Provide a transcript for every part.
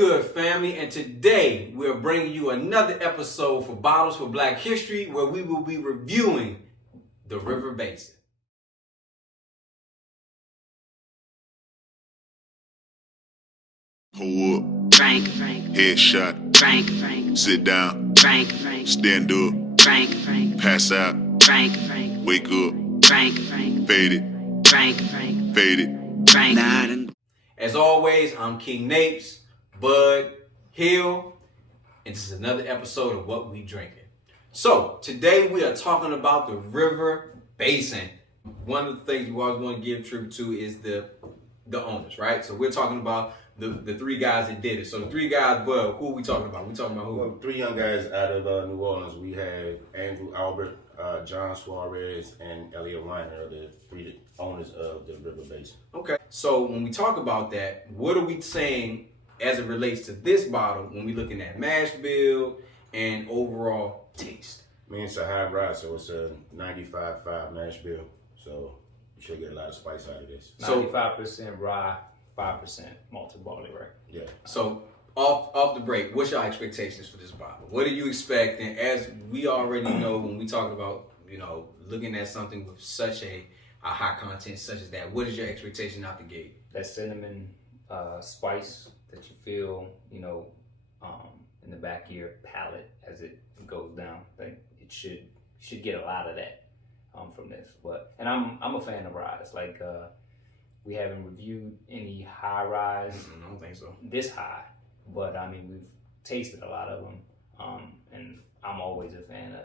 good, family? And today we're bringing you another episode for Bottles for Black History, where we will be reviewing the River Basin. Pull up, Frank, headshot, Frank, sit down, Frank, stand up, Frank, pass out, Frank, wake up, Frank, fade it, fade it. As always, I'm King Napes, Bud Hill, and this is another episode of What We Drankin. So today we are talking about the River Basin. One of the things we always want to give tribute to is the owners, right? So we're talking about the three guys that did it. So the three guys, Bud, who are we talking about? We talking about who? Well, three young guys out of New Orleans. We had Andrew Albert, John Suarez, and Elliot Weiner, the three owners of the River Basin. Okay. So when we talk about that, what are we saying as it relates to this bottle when we're looking at mash bill and overall taste? I mean, it's a high-rye, so it's a 95.5 mash bill. So you should get a lot of spice out of this. So 95% rye, 5% malted barley, right? Yeah. So off the break, what's your expectations for this bottle? What do you expect? And as we already know, when we talk about, looking at something with such a high content such as that, what is your expectation out the gate? That cinnamon spice that you feel, in the back of your palate as it goes down. I think it should get a lot of that from this. And I'm a fan of ryes. Like we haven't reviewed any high ryes. I don't think so. This high, but I mean we've tasted a lot of them, and I'm always a fan of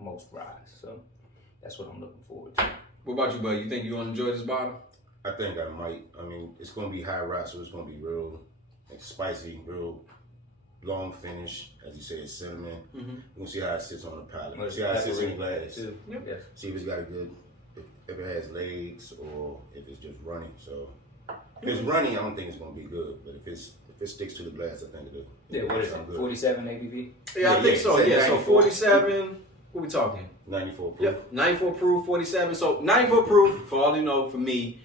most ryes. So that's what I'm looking forward to. What about you, Bud? You think you're gonna enjoy this bottle? I think I might. I mean, it's going to be high-rye, so it's going to be real spicy, real long finish. As you say, it's cinnamon. We're going to see how it sits on the palate. Well, See how it sits in the glass. Yep. Yes. See if it's got a good, if it has legs or if it's just runny. So if it's runny, I don't think it's going to be good. But if it sticks to the glass, I think it'll. Yeah. What is it? 47 ABV. Yeah, I think so. Yeah, so 94. 47. What we talking? 94 proof. Yep, 94 proof, 47. So 94 proof, for all you know, for me,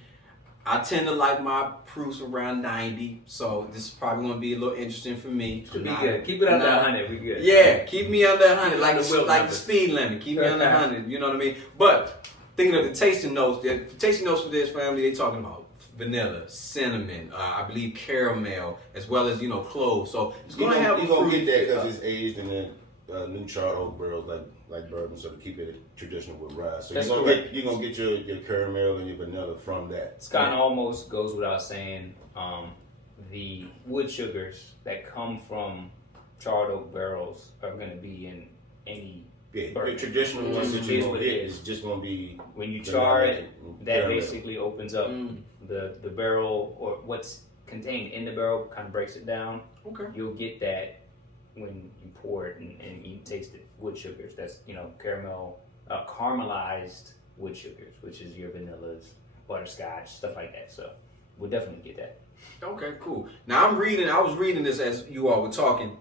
I tend to like my proofs around 90. So this is probably going to be a little interesting for me. Should be good. Keep it under 100. We good. Yeah, keep me under 100, like Under will the numbers. speed limit. Keep me under 100. You know what I mean? But thinking of the tasting notes, for this family, they talking about vanilla, cinnamon, I believe caramel, as well as cloves. So it's going to have You're a going to fruit. get that because it's aged in the new charred oak barrels like bourbon, so to keep it traditional with rye. So That's you're gonna get your caramel and your vanilla from that. It's kind of almost goes without saying. The wood sugars that come from charred oak barrels are going to be in any Yeah, bourbon. the traditional It ones just that you're is gonna what get it is. is just gonna be When you vanilla char it, and that caramel. basically opens up the barrel, or what's contained in the barrel kind of breaks it down. Okay. You'll get that when you pour it and you taste it. Wood sugars, that's caramel, caramelized wood sugars, which is your vanillas, butterscotch, stuff like that. So we'll definitely get that. Okay, cool. Now I was reading this as you all were talking,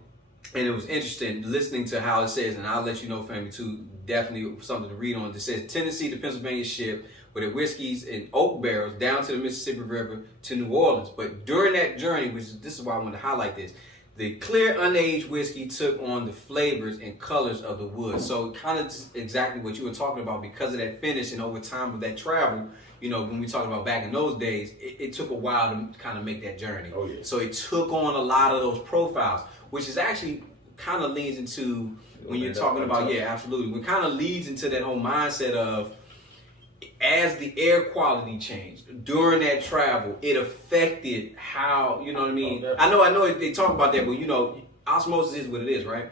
and it was interesting listening to how it says, and I'll let you know, family, too, definitely something to read on. It says Tennessee to Pennsylvania ship with their whiskeys in oak barrels down to the Mississippi River to New Orleans. But during that journey, this is why I want to highlight this, the clear unaged whiskey took on the flavors and colors of the wood. So kind of exactly what you were talking about, because of that finish and over time with that travel, when we talk about back in those days, it took a while to kind of make that journey. Oh, yeah. So it took on a lot of those profiles, which is actually kind of leads into when you're talking about, yeah, absolutely. It kind of leads into that whole mindset of, as the air quality changed during that travel, it affected how, you know what I mean? Okay. I know they talk about that, but osmosis is what it is, right?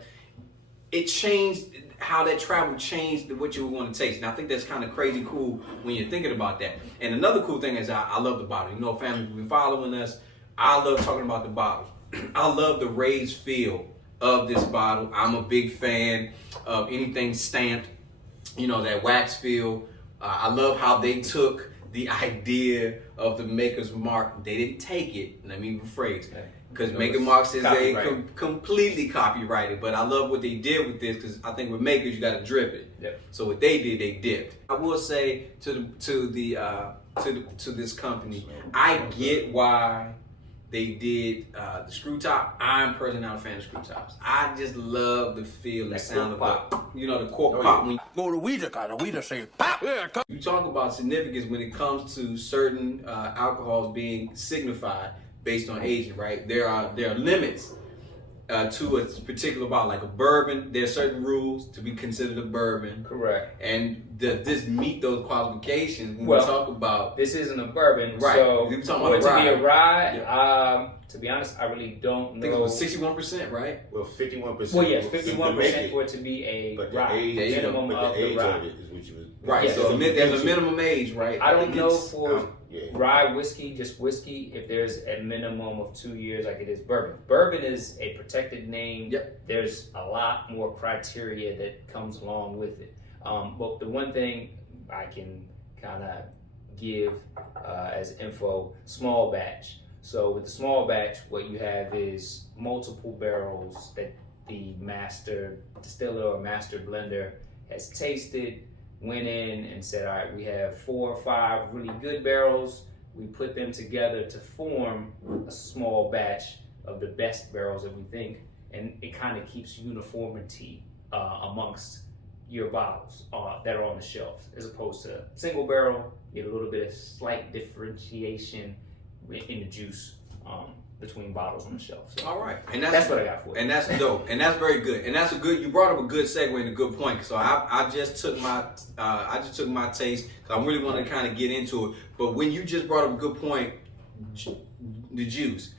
It changed how that travel changed what you were going to taste. And I think that's kind of crazy cool when you're thinking about that. And another cool thing is I love the bottle. Family, you've been following us. I love talking about the bottles. I love the raised feel of this bottle. I'm a big fan of anything stamped, that wax feel. I love how they took the idea of the maker's mark. They didn't take it. Let me rephrase. Because Maker Mark says they completely copyrighted, but I love what they did with this, because I think with makers you got to drip it. Yep. So what they did, they dipped. I will say to this company, I get why They did the screw top. I'm personally not a fan of screw tops. I just love the feel and That sound of cork the, you know, the cork pop. When Go to We say pop. Yeah, come. you talk about significance when it comes to certain alcohols being signified based on aging, right? There are limits to a particular bottle, like a bourbon. There are certain rules to be considered a bourbon. Correct. And does this meet those qualifications when Well, we talk about? This isn't a bourbon, Right. so We're talking for it about to be a rye, Yeah. to be honest, I really don't I think it know. was 61%, right? Well, 51%. Well, yes, to make 51% it. for it to be a But the rye, age, minimum but of the the age rye. of it is what you was Right. Yeah. So there's a minimum age, right? I don't think know it's- for yeah. rye whiskey, just whiskey, if there's a minimum of 2 years like it is bourbon. Bourbon is a protected name. Yep. There's a lot more criteria that comes along with it. But the one thing I can kind of give as info, small batch. So with the small batch, what you have is multiple barrels that the master distiller or master blender has tasted, went in and said, all right, we have 4 or 5 really good barrels. We put them together to form a small batch of the best barrels that we think, and it kind of keeps uniformity amongst your bottles that are on the shelves, as opposed to single barrel. You get a little bit of slight differentiation in the juice between bottles on the shelf. So All right, and that's what I got for you. And that's dope, and that's very good, and that's a good. You brought up a good segue and a good point. So I just took my taste because I really want to kind of get into it. But when you just brought up a good point, the juice,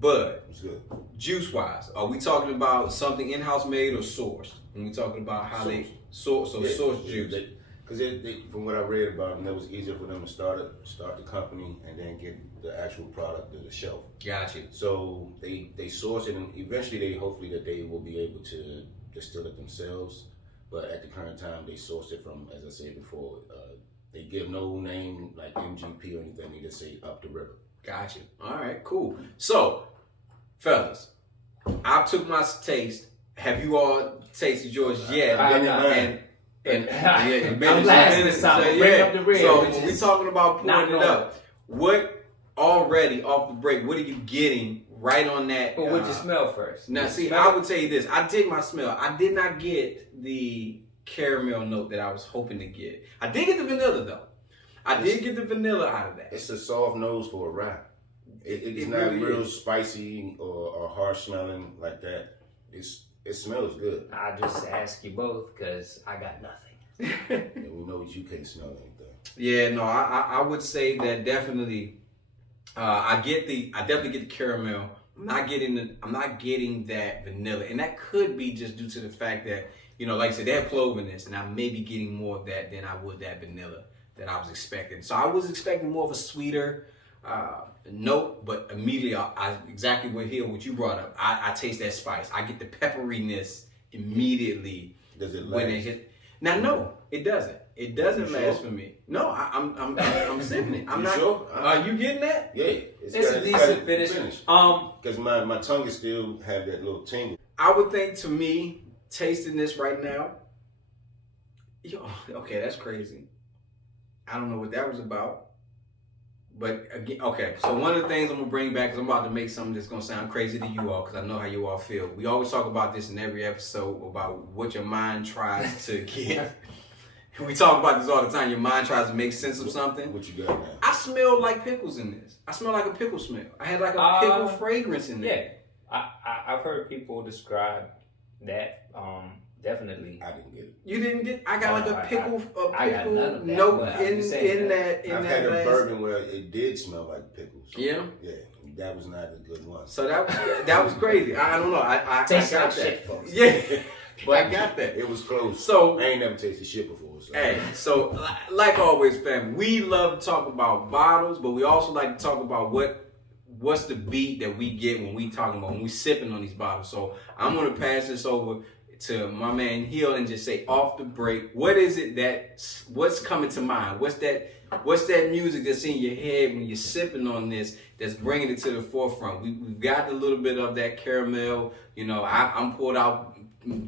Bud, It's good. juice wise, are we talking about something in-house made or sourced? When we talking about how they source, so source juice. Because from what I read about them, it was easier for them to start the company and then get the actual product to the shelf. Gotcha. So they source it, and eventually hopefully that they will be able to distill it themselves. But at the current time, they source it from, as I said before, they give no name like MGP or anything. They just say up the river. Gotcha. All right, cool. So, fellas, I took my taste. Have you all tasted yours yet? I have not. And I'm last this time. So, Bring up the red, So which when is we talking about not pouring it normal. up, what already off the break? What are you getting right on that? Well, what'd you smell first? Now, see, Smell I would tell you this. I did my smell. I did not get the caramel note that I was hoping to get. I did get the vanilla though. I did get the vanilla out of that. It's a soft nose for a rye. It's It not really real is. spicy or harsh smelling like that. It smells good. I just ask you both because I got nothing. And we know you can't smell anything. Yeah, no, I would say that definitely. I definitely get the caramel. I'm not getting that vanilla, and that could be just due to the fact that, you know, like I said, they have clove in this, and I may be getting more of that than I would that vanilla that I was expecting. So I was expecting more of a sweeter note, but immediately I exactly what you brought up. I taste that spice. I get the pepperiness immediately. Does it when it last? hit? Now, no, it doesn't. It doesn't You last sure? for me. No, I'm sipping it. I'm You not. sure? Are you getting that? Yeah, It's a decent finish. Because my tongue is still have that little tingle. I would think, to me, tasting this right now. Okay, that's crazy. I don't know what that was about. But again, okay, so one of the things I'm gonna bring back, because I'm about to make something that's gonna sound crazy to you all, because I know how you all feel. We always talk about this in every episode about what your mind tries to get. We talk about this all the time. Your mind tries to make sense of something. What you got now? I smell like pickles in this. I smell like a pickle smell. I had like a pickle fragrance in there. Yeah, I've heard people describe that. Definitely. I didn't get it. You didn't get? I got like a pickle, I got none of that, note but I'm just saying in that. I've had a bourbon where it did smell like pickles. Yeah. Yeah, that was not a good one. So that was crazy. I don't know. I Taste got that shit, folks. Yeah, but I got that. It was close. So I ain't never tasted shit before. So. hey, so like always, family, we love to talk about bottles, but we also like to talk about what's the beat that we get when we sipping on these bottles. So I'm gonna pass this over to my man Hill and just say off the break, what is it what's coming to mind? What's that music that's in your head when you're sipping on this that's bringing it to the forefront? We've got a little bit of that caramel, you know, I'm pulled out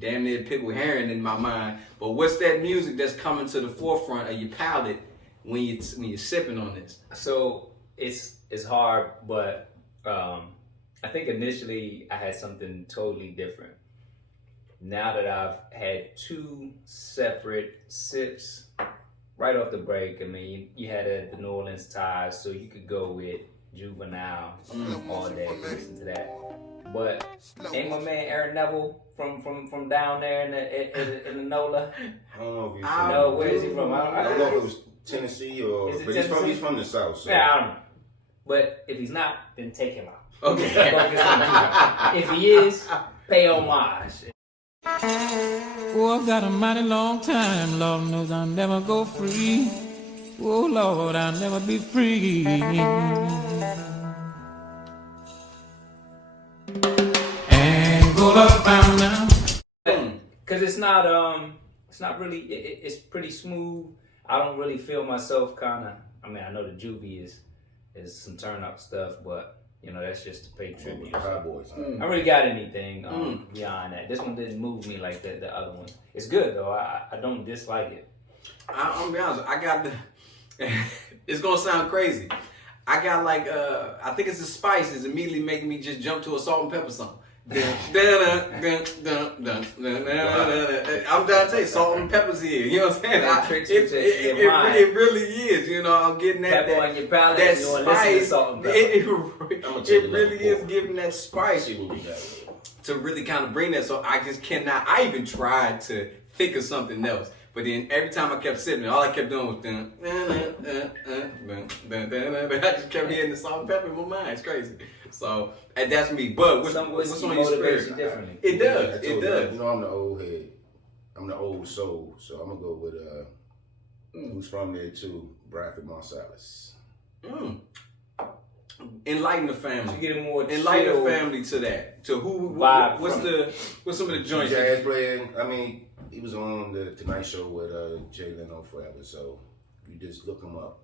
damn near pickled herring in my mind, but what's that music that's coming to the forefront of your palate when you're sipping on this? So it's hard, but I think initially I had something totally different. Now that I've had 2 separate sips right off the break, I mean, you had the New Orleans ties, so you could go with Juvenile all day, listen to that. But ain't my man Aaron Neville from down there in the NOLA? I don't know if he's No, where is he from? I don't know if it was Tennessee or, Is it but Tennessee? he's from the South. So. Yeah, I don't know. But if he's not, then take him out. Okay. Focus on Juvenile. If he is, pay homage. Oh, I've got a mighty long time. Lord knows I'll never go free. Oh, Lord, I'll never be free. And go up bound now. Because it's not really, it's pretty smooth. I don't really feel myself I know the Juvie is some turn up stuff, but you know, that's just to pay tribute. Cowboys. I don't really got anything beyond that. This one didn't move me like the other one. It's good though. I don't dislike it. I'm gonna be honest. I got the. It's gonna sound crazy. I got like I think it's the spice is immediately making me just jump to a salt and pepper song. I'm trying to tell you, salt and pepper's here. You know what I'm saying? It really is. You know, I'm getting that Pepper on your palate. that You want to listen to spice. salt and pepper. It really is giving that spice to really kind of bring that. So I just cannot. I even tried to think of something else. But then every time I kept sipping, all I kept doing was I just kept hearing the salt and pepper in my mind. It's crazy. So and that's me. But what's on your spirit? Differently. It does. It You does. know, I'm the old head. I'm the old soul. So I'm gonna go with who's from there too, Bradford Marsalis. Enlighten the family. You get a more Enlighten chill the family to that. To who? vibe What's some of the joints? Jazz playing. I mean, he was on the Tonight Show with Jay Leno forever. So you just look him up.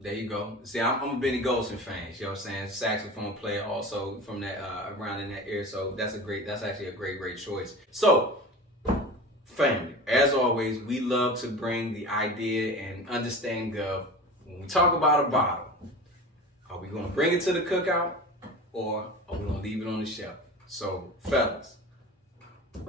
There you go. See, I'm a Benny Golson fan. You know what I'm saying? Saxophone player, also from that around in that area. So that's actually a great choice. So, family, as always, we love to bring the idea and understanding of when we talk about a bottle. Are we gonna bring it to the cookout, or are we gonna leave it on the shelf? So, fellas,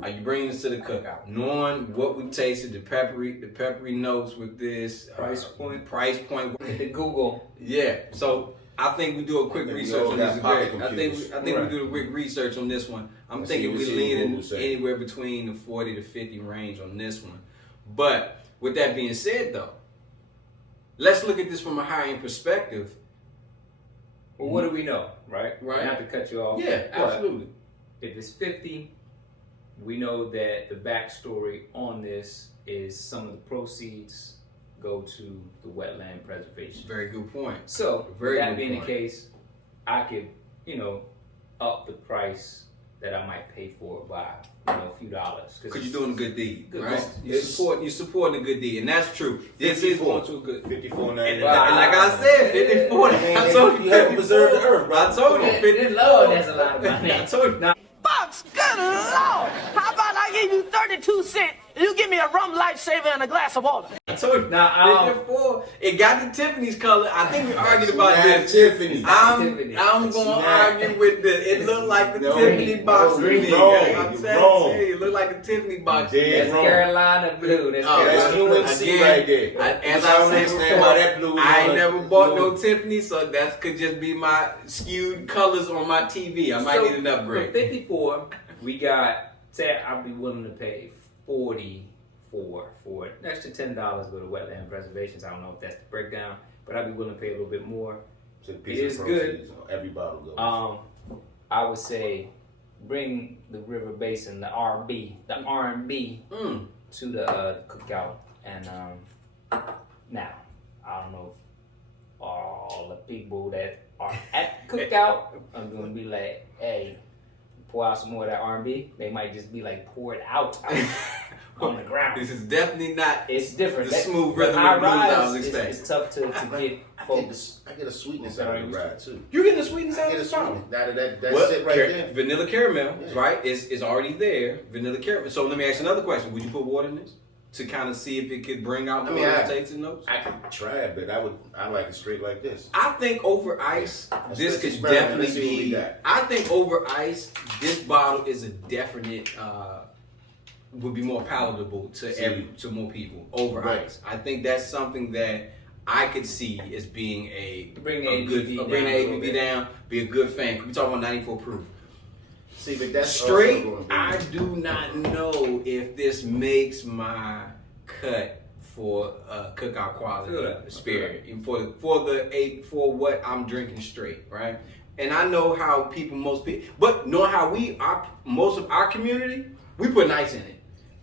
are you bringing this to the cookout, knowing what we tasted, the peppery notes with this price point? The Google. Yeah. So I think we do a quick research on this. I think we do a quick research on this one. I'm thinking we're leaning anywhere between the 40 to 50 range on this one. But with that being said, though, let's look at this from a high-end perspective. Well, what do we know, right? Right. Not to cut you off. Yeah, but absolutely. if it's 50, we know that the backstory on this is some of the proceeds go to the wetland preservation. Very good point. So, Very with that good being point. the case, I could, up the price that I might pay for it by, a few dollars. Because you're doing a good deed, Good right? cause. You're supporting a good deed, and that's true. This is going to a good. 54.99. And like I said, 54. I told you, you haven't preserved the earth, bro. I told you, 54. Lord, that's a lot of money. I told you. Now, Bucks, good Lord! How about I give you 32 cents and you give me a rum lifesaver and a glass of water? I told you. Now, 54. It got the Tiffany's color. I think we argued about Not this. Tiffany. I'm Tiffany. going to argue with the. It looked like the Tiffany box to me. wrong. I'm You're saying, wrong. it looked like the Tiffany box to me. Dead that's wrong. Carolina blue. That's That's Carolina UNC Again, right there. As I I don't said understand before, why that blue is I ain't on never it. bought no Tiffany, so that could just be my skewed colors on my TV. I might need an For upgrade. 54, we got, say I'd be willing to pay 40 for it. An extra $10 go to wetland preservations. I don't know if that's the breakdown, but I'd be willing to pay a little bit more. So It is good. Every bottle goes. I would say bring the River Basin, the R&B to the cookout. And now, I don't know if all the people that are at the cookout are going to be like, hey, pour out some more of that R&B. They might just be like, pour it out on the ground. This is definitely not. It's different. The smooth But rhythm and blues I was high-rise expecting. It's tough to get folks. I get a sweetness out of the ride too. You're getting the sweetness I out get of a the song. sweetness. Now that's it right there. Vanilla caramel, Yeah. right? Is already there. Vanilla caramel. So let me ask you another question. Would you put water in this? to kind of see if it could bring out I more mean, of the tasting notes? I could try it, but I like it straight like this. I think over ice, this could experiment. definitely Let's see what we be. got. I think over ice, this bottle is a definite. Would be more palatable to more people over Right. ice. I think that's something that I could see as being Bring the bring the ABV down a ABV little down, be a good fan. We talking about 94 proof. See, but that's Straight, also I do not know if this makes my cut for cookout quality Good. spirit for what I'm drinking straight, right? And I know how most people, but know how most of our community, we put ice in it.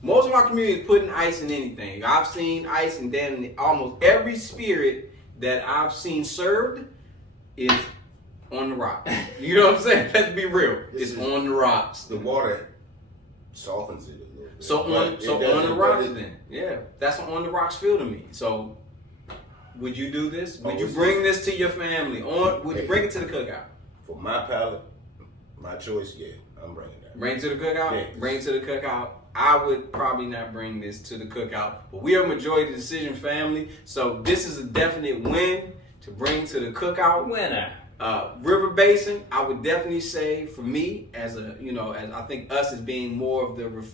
Most of our community is putting ice in anything. I've seen ice, and then almost every spirit that I've seen served is on the rock. You know what I'm saying? Let's be real. It's on the rocks. the water softens it a little bit. So But on it the doesn't- rocks but it- then. Yeah. That's an on the rocks feel to me. So would you do this? Would you this bring this to your family? Would you bring it to the cookout? For my palate, my choice, yeah, I'm bringing that. Bring it to the cookout? Yeah. Bring it to the cookout. I would probably not bring this to the cookout, but we are a majority decision family, so this is a definite win to bring to the cookout. Winner. River Basin, I would definitely say for me, as I think us as being more of the,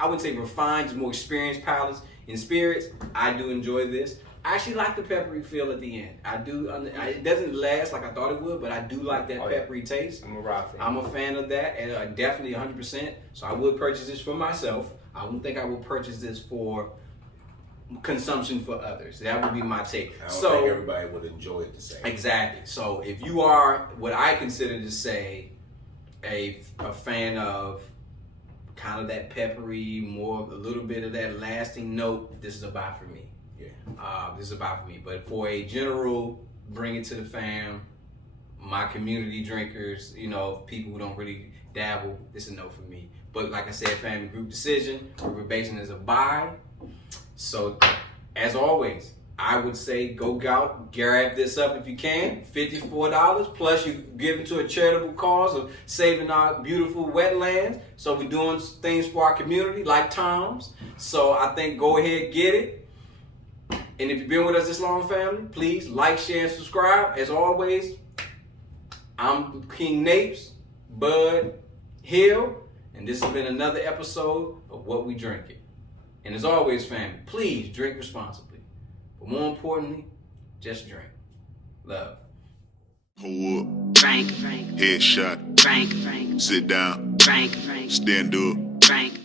I would say refined, more experienced palates in spirits, I do enjoy this. I actually like the peppery feel at the end. I do. It doesn't last like I thought it would, but I do like that peppery taste. I'm a rock fan. I'm a fan of that, and definitely 100%. So I would purchase this for myself. I don't think I would purchase this for consumption for others. That would be my take. I don't think everybody would enjoy it the same. Exactly. So if you are what I consider to say a fan of kind of that peppery, more a little bit of that lasting note, this is a buy for me. Yeah. This is a buy for me. But for a general, bring it to the fam, my community drinkers, people who don't really dabble, this is a no for me. But like I said, family group decision, River Basin is a buy. So as always, I would say go out, grab this up if you can, $54, plus you give it to a charitable cause of saving our beautiful wetlands. So we're doing things for our community like Tom's. So I think go ahead, get it. And if you've been with us this long, family, please like, share, and subscribe. As always, I'm King Napes, Bud Hill, and this has been another episode of What We Drinkin. And as always, family, please drink responsibly. But more importantly, just drink. Love. Hold up. Frank, Headshot. Frank, Sit down. Frank, Stand up. Frank.